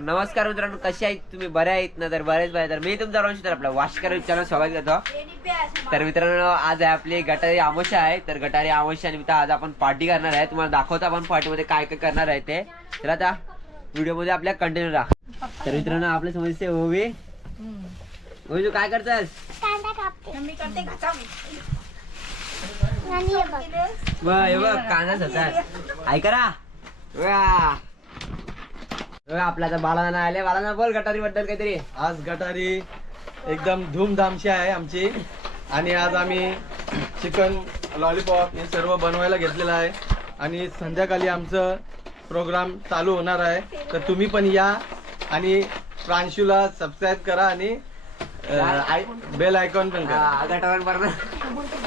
तर नमस्कार मित्रांनो, कसे आहेत तुम्ही? बरे आहेत ना? तर बरेच बरे. तर मी तुमचा रोशन तर आपला वाशकर चॅनल स्वागत करतो. तर मित्रांनो, आज आहे आपली गटारी अमावस्या आहे. तर गटारी अमावस्या निमित्त आज आपण पार्टी करणार आहे. तुम्हाला दाखवतो आपण पार्टीमध्ये काय काय करणार आहे ते. तर आता व्हिडिओ मध्ये आपल्या कंटिन्यू राहा. तर मित्रांनो, आपल्या समजते ओवी ओवी तू काय करतास? कांदा कापते. मी करते घाचावी. बघ कांदाच होता. ऐका ना आपला आता बाळाना आले. बाळाना बोल गटारी बद्दल काहीतरी. आज गटारी एकदम धूमधामशी आहे आमची आणि आज आम्ही चिकन लॉलीपॉप हे सर्व बनवायला घेतलेलं आहे आणि संध्याकाळी आमचं प्रोग्राम चालू होणार आहे. तर तुम्ही पण या आणि प्रांशूला सबस्क्राईब करा आणि बेल आयकॉन पण करा. गटावर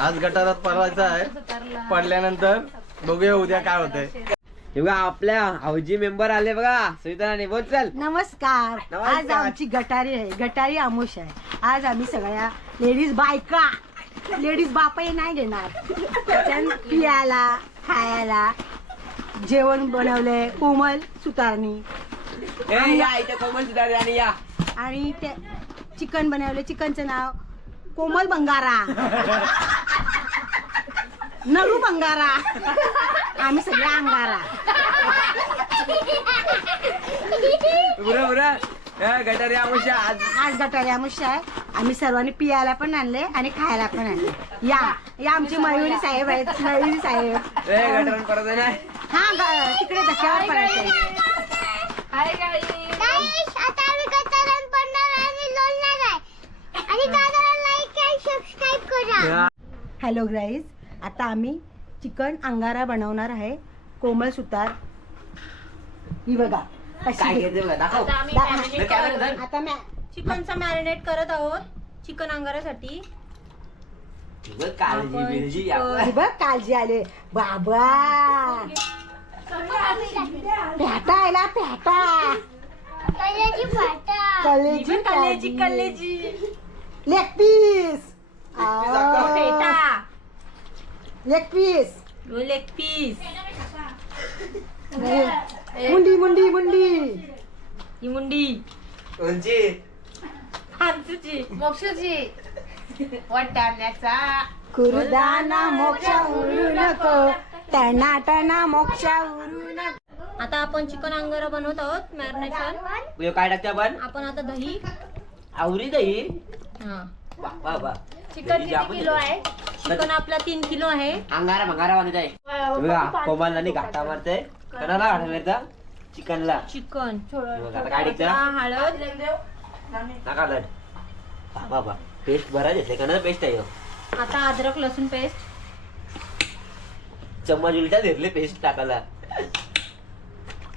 आज गटारात पडवायचा आहे. पडल्यानंतर बघूया उद्या काय होतंय. बघा आपल्या हौजी मेंबर आले बघा. सुविधा बोल चल. नमस्कार. नमस्कार. आज आमची गटारी आहे, गटारी आमुष आहे. आज आम्ही सगळ्या लेडीज बायका, लेडीज बापही नाही घेणार. पियाला खायला जेवण बनवले कोमल सुतारनी या इथे कोमल सुधारे आणि या. आणि ते चिकन बनवले. चिकनचं नाव कोमल बंगारा, नरू बंगारा, आम्ही सगळे अंगारा. गटारी अमावस्या आज. आज गटारी आमुष्य आहे. आम्ही सर्वांनी पियाला पण आणले आणि खायला पण आणले. या आमची मयुरी साहेब आहेत. मयुरी साहेब गटार परत आहे ना. हा तिकडे धक्क्यावर पडायचं. आता आम्ही कतारात पडणार आणि लोळणार आहे. आणि दादाला लाईक आणि सबस्क्राइब करा. हॅलो गाईज, आता आम्ही चिकन अंगारा बनवणार आहे. कोमल सुतार ही बघा कशी काय आहे. घेते बघा दाखव. आता चिकनचा मॅरिनेट करत आहोत चिकन अंगारासाठी. बघ काळजी बिळजी या. ही बघ काळजी आले बाबा. प्याटा आला प्याटा. कलेजी फाटा. कलेजी कलेजी कलेजी लेग पीस. पेटा लेग पीस. Leg piece. मुंडी मुंडी मुंडी. ही मुंडी कोणची? हांचूची मोक्षची वाटाण्याचा कुरुदाना मोक्षा उरू नको. टना टना मोक्षा उरू नको. आता आपण चिकन अंगारा बनवत आहोत मॅरिनेशन. काय टाकते आपण आता दही. आवरी दही. हा वा वा. चिकन किती किलो आहे? चिकन आपला 3 किलो आहे. अंगारा भंगारा बनत आहे. बघा कोमल आणि घाटा मारते. कणाला घाटा मारता चिकनला. चिकन बघा आता काय टाकता. हळद नका लढ. बाबा पेस्ट बरा घेतले. कणाला पेस्ट आहे. आता अद्रक लसूण पेस्ट. चम्मच उलटा घेतले पेस्ट टाकायला.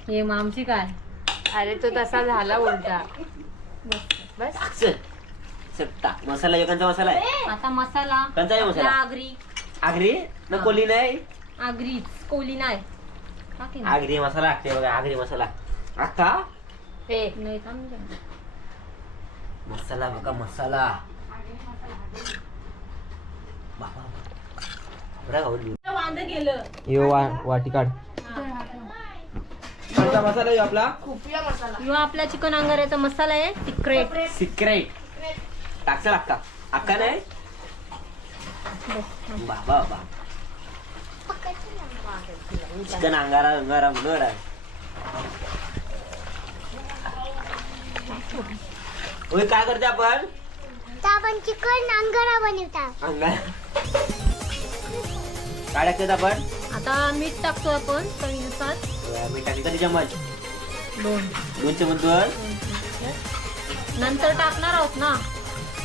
हे मामची काय? अरे तो तसा झाला उलटा. बस सत्ता मसाला एकांचा मसाला आहे. आता मसाला. कोणता आहे मसाला? आपला आगरी. आगरी ना कोली नाही. आगरीच कोली नाही. टाक हे ना. आगरी मसाला लागते बघा. आगरी मसाला आता नाही थांब जरा. मसाला बघा मसाला. बाबा बरं गावली. वांद गेलं. यो वाटी काढ. कोणता मसाला आहे आपला? यो आपला चिकन अंगाऱ्याचा मसाला आहे. सिक्रेट टाकसा लागता अक्का नाही. बाबा बाबा चिकन अंगारा अंगारा म्हणून आहे. ओय काय करते आपण? तर आपण चिकन अंगारा बनवतात. अंगारा काय टाकतात आपण? आता मीठ टाकतो आपण चवीनुसार. मी टाकली तरी चम्मच 2 चम्मच. नंतर टाकणार आहोत ना.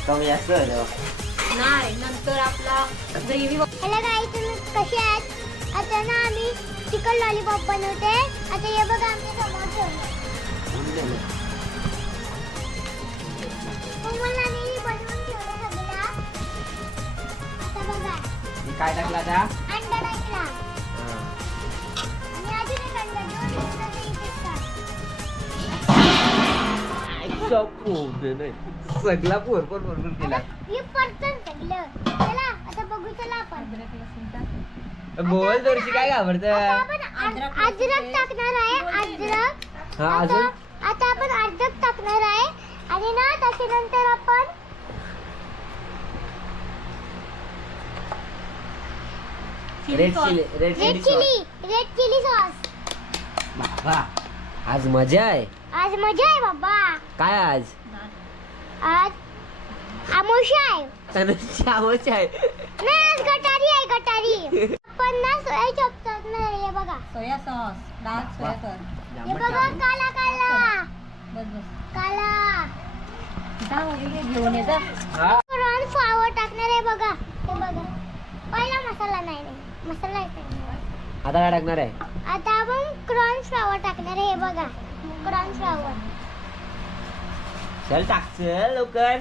कमी जास्त नाही नंतर आपला ग्रेव्ही. हॅलो गाईज, तुम्ही कसे आहात? आता ना आम्ही चिकन लॉलीपॉप बनवते. आता हे बघा आमच्या समोर ठेवलं. कोमलला मी बनवून ठेवलं सगळं. आता बघा काय टाकला आता? अंडा टाकला आणि अजून एक अंडा. 2 अंड्याचं इथेच टाक. सगळा पोरपोर केला. हे पडतं सगळं. चला आता बघू. चला आपण बोल दर्शी काय घाबरत. आता आपण अद्रक टाकणार आहे. अद्रक हा अजून आता आपण अर्धच टाकणार आहे आणि ना त्याच्यानंतर आपण red chilli red chilli sauce. बाबा आज मजा आहे. आज मजा आहे बाबा. काय आज आज आमोशा आहे. तनुची आमोशा आहे. नाही आज गटारी आहे गटारी. आपण ना सोया चॉप टाकणार आहे. हे बघा सोया सॉस डार्क सोया कर. हे बघा काला काला बस बस काला. जा वगैरे घेऊन ये जा. हा? कॉर्न फ्लावर टाकणार आहे बघा. हे बघा पहिला मसाला नाही मसाला आहे. आता काय टाकणार आहे? आता आपण कॉर्न फ्लावर टाकणार आहे. हे बघा कॉर्न फ्लावर. चल टाक चल लवकर.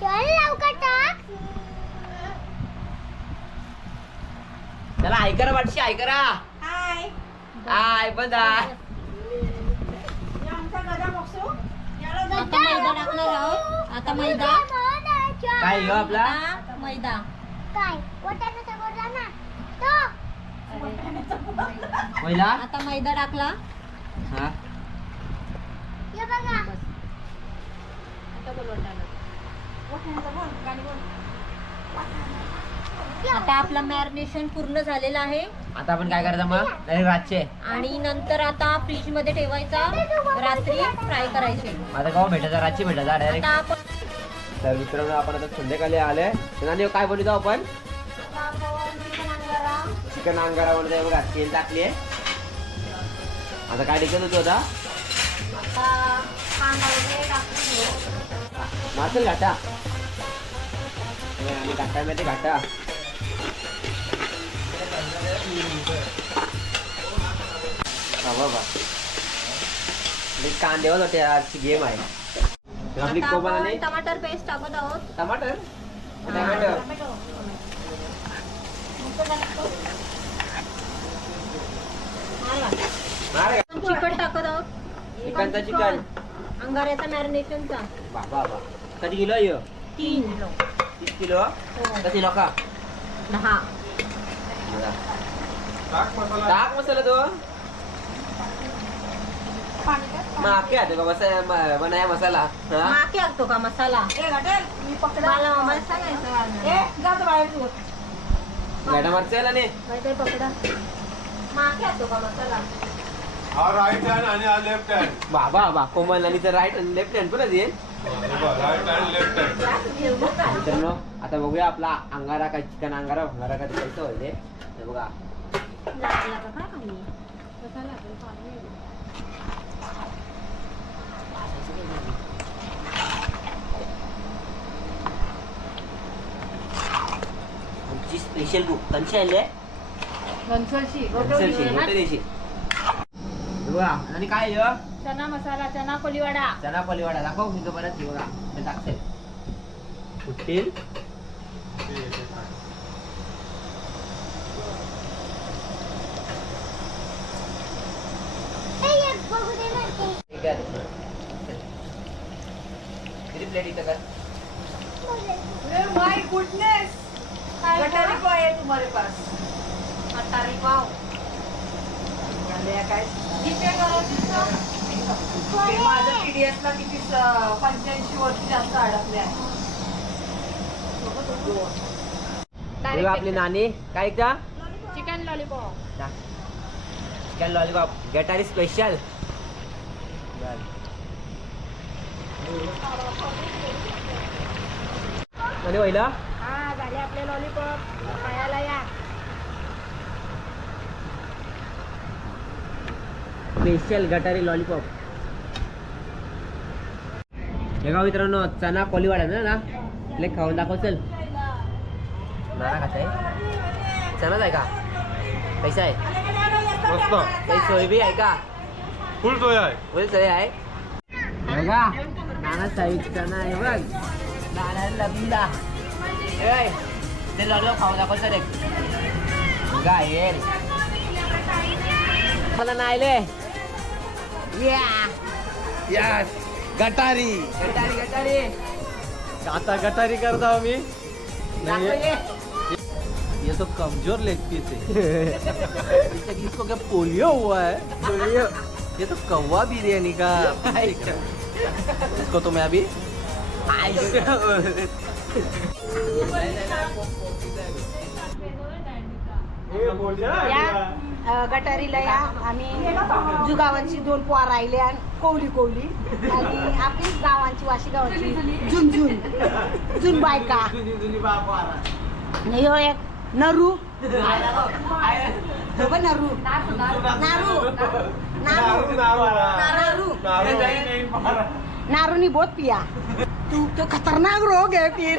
चल लवकर टाक. चला ऐकरा वाटशी ऐकरा. हाय आय बंदा. आता मैदा टाकणार आहोत. आता मैदा. काय ह्यो आपला? आता मैदा. काय वाटाण्याचा गोळा ना तो. पहिला आता मैदा टाकला. हा हे बघा आता आपला मॅरिनेशन पूर्ण झालेलं आहे आता आपण काय करायचं मग नाही रातचे आणि नंतर आता फ्रीज मध्ये ठेवायचा. रात्री फ्राय करायचे. आता केव्हा भेटायचा रातची भेटायचा आता डायरेक्ट. आपण तर मित्रांनो आपण आता संध्याकाळी आले. आणि काय बनवतो आपण चिकन अंगारा बनवतो बघा. तेल टाकली आहे. आता काय टिकत होतो आता आता कांदा वगैरे टाकून घेऊ. मासेल घाटा आणि घाटामध्ये घाटा. बाबा कांदेवर होते आजची गेम आहे. आपली आता कोमल आपण आणि टमाटर पेस्ट टाकत आहोत. टमाटर टमाटर मार चिकन टाकत आहोत. चिकनचा चिकन. अंगाऱ्याचा मॅरिनेशनचा बाबा बाबा कधी किलो आहे ह्यो? 3 किलो. 30 किलो कधी लोक 10. टाक मसाला तो माके आहे का मसाला बनाया मसाला हा? माके टाकतो का मसाला. मला आम्हाला सांगायचं मॅडम अडचण आणि माहिती पकडा. माके टाकतो का मसाला. हा राईट हँड आणि हा लेफ्ट हँड. बाबा बाबा कोमल आणि राईट आणि लेफ्ट हँड पण येईल. Right hand left hand. मित्रांनो आता बघूया आपला अंगारा काय चिकन अंगारा भंगारा काय कसं होईल ते बघा. लागला का काय कमी मसाला आमची स्पेशल बुक कंची आली आहे मोठे देशी. बघा आणि काय ह्यो? चना मसाला चना कोलीवाडा. चना पलिवाडा दाखव मी तो परत हे बघा ते टाकते फुटतील. हे बघू दे ना ते. ठीक आहे किती प्लेट इथं कर. माय गुडनेस गटारी पाव आहे तुम्हारे पास. अटारी पाव. काय कोण माझं आहे? TDS ला किती 85 वर्ष जास्त अडकले आहे. हे बघा आपली नानी काय का चिकन लॉलीपॉप. चिकन लॉलीपॉप गटारी स्पेशल. आणि पहिला हा झाले आपले लॉलीपॉप खायला या. स्पेशल गटारी लॉलीपॉप. हे का मित्रांनो चना कोलीवाडा ना ले खाऊन दाखव चल. नारा खात आहे चनाच आहे का कैसा आहे मस्त. काही सोय बी आहे का फुल सोया आहे. फुल सोय आहे बघा. नाना साईड चना आहे बघ. नाना लबिंदा ते लॉलीपॉप खाऊन दाखव चल एक. बघा येईल मला नाही यस गटारी. गटारी गटारी आता गटारी करता हूँ मैं. दाखव ये. ये तो कमजोर लेग पीस है. इसको क्या पोलियो हुआ है. ये तो कौवा बिरयानी का इसको तो मैं अभी या गटारीला या आम्ही जुगावांची 2 पोर राहिले आणि कोवली आणि आपली गावांची वाशी गावांची जुन बायका यो एक नरू नरू नारूनी बहुत पिया तू तो खतरनाक रोग है फिर